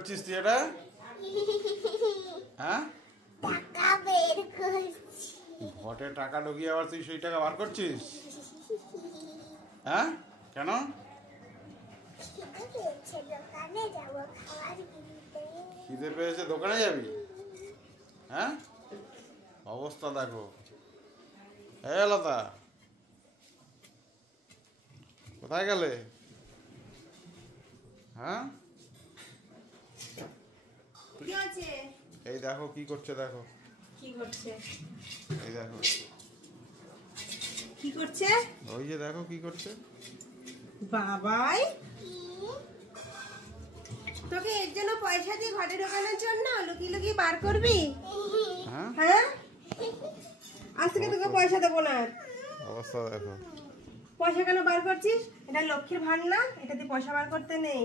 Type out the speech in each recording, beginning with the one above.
করছিস তুই এটা? হ্যাঁ, টাকা বের করছি। ঘটে টাকা ঢুকিয়ে আবার তুই সেই টাকা বার করছিস? হ্যাঁ, কেন? দোকানে যাব খাবার কিনতে। খিদে পেয়েছে, দোকানে যাবি? হ্যাঁ, অবস্থা দেখো। হ্যাঁ লতা, কোথায় গেলে? হ্যাঁ, কি আছে? এই দেখো কি করছে, দেখো কি করছে? এই দেখো, কি করছে? ওই যে দেখো কি করছে। বাবাই, তোকে এর জন্য পয়সা দিয়ে ঘরে ঢোকানোর জন্য লুকিয়ে লুকিয়ে বার করবি? হ্যাঁ, হ্যাঁ, আজ থেকে তোকে পয়সা দেবো না। অবস্থা দেখো। পয়সা কেন বার করছিস? এটা লক্ষ্মীর ভান্ড না, এটা দিয়ে পয়সা বার করতে নেই।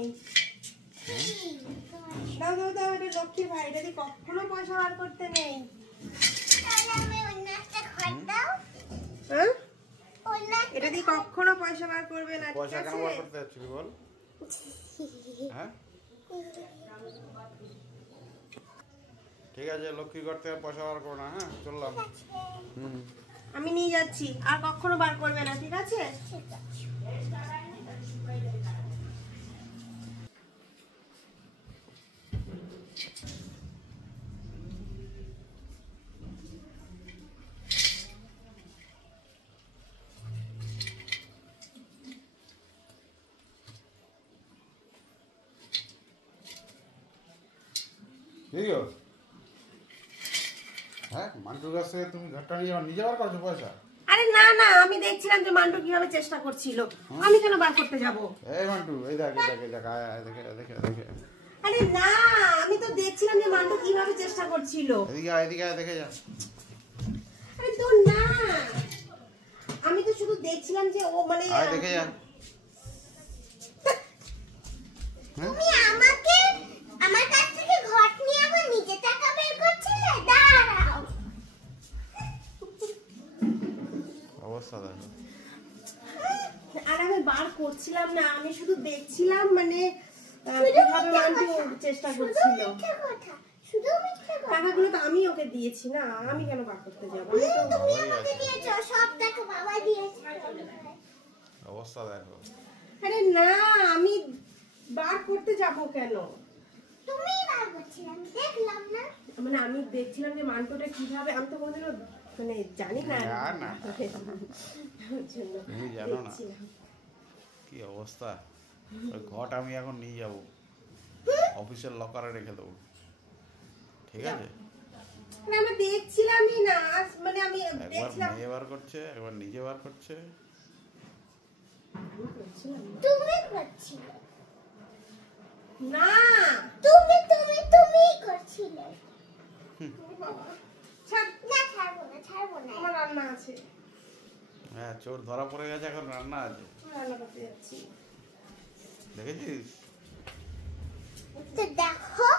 দাও দাও দাও, এটা লক্ষ্মীর ভাই, এটা দিয়ে কখনো পয়সা বার করতে নেই। তাহলে আমি অন্য একটা ঘর দাও। হ্যাঁ, অন্য এটা দিয়ে কখনো পয়সা বার করবে না, ঠিক পয়সা কেন আছে? বার করতে যাচ্ছিস বল? হ্যাঁ, ঠিক আছে, লক্ষ্মী ঘর থেকে পয়সা বার করো না। হ্যাঁ, চললাম। হুম, আমি নিয়ে যাচ্ছি, আর কখনো বার করবে না, ঠিক আছে? ঠিক আছে। ঠিক আছে। হ্যাঁ, মান্টুর কাছ থেকে তুমি ঘরটা নিয়ে বার করছো পয়সা? আরে না না, আমি দেখছিলাম যে মান্টু কিভাবে চেষ্টা করছিল, আমি কেন বার করতে যাব? এই মান্টু, এই দেখ এই দেখ এই দেখ, আয় আয়, দেখে দেখে দেখে। আরে না, আমি তো দেখছিলাম যে মান্টু কিভাবে চেষ্টা করছিল। এদিকে আয়, এদিকে আয়, দেখে যা। আরে তো না, আমি তো শুধু দেখছিলাম যে ও মানে আয় দেখে যা। হ্যাঁ, তুমি আমাকে আমার কাছ থেকে ঘট নিয়ে আবার নিজে টাকা বের করছিলে? দাঁড়াও। অবস্থা দেখো। আর আমি বার করছিলাম না, আমি শুধু দেখছিলাম মানে কিভাবে মান্টু চেষ্টা করছিল। মিথ্যে কথা, শুধু মিথ্যে কথা। টাকাগুলো তো আমি ওকে দিয়েছি না, আমি কেন বার করতে যাব? তুমি আমাকে দিয়েছো, সব টাকা বাবা দিয়েছে। অবস্থা দেখো। আরে না, আমি বার করতে যাব কেন? তুমিই বার করছিলে, আমি দেখলাম না। মানে আমি দেখছিলাম যে মান্টুটা কিভাবে, আমি তো কোনোদিনও মানে জানি না, না, না। ওর জন্য তুমি জানো না দেখছিলাম। কি অবস্থা। ওই ঘট আমি এখন নিয়ে যাব, অফিসের লকারে রেখে দেবো, ঠিক আছে? মানে আমি দেখছিলামই না, মানে আমি একবার দেখছিলাম। মেয়ে বার করছে, একবার নিজে বার করছে। তুমি করছিলে না, তুমিই করছিলে। বাবা, ছাড়, না, ছাড়বো না। আমার রান্না আছে, হ্যাঁ, চোর ধরা পড়ে গেছে, এখন রান্না আছে, আমি রান্না করতে যাচ্ছি। দেখেছিস? তো দেখো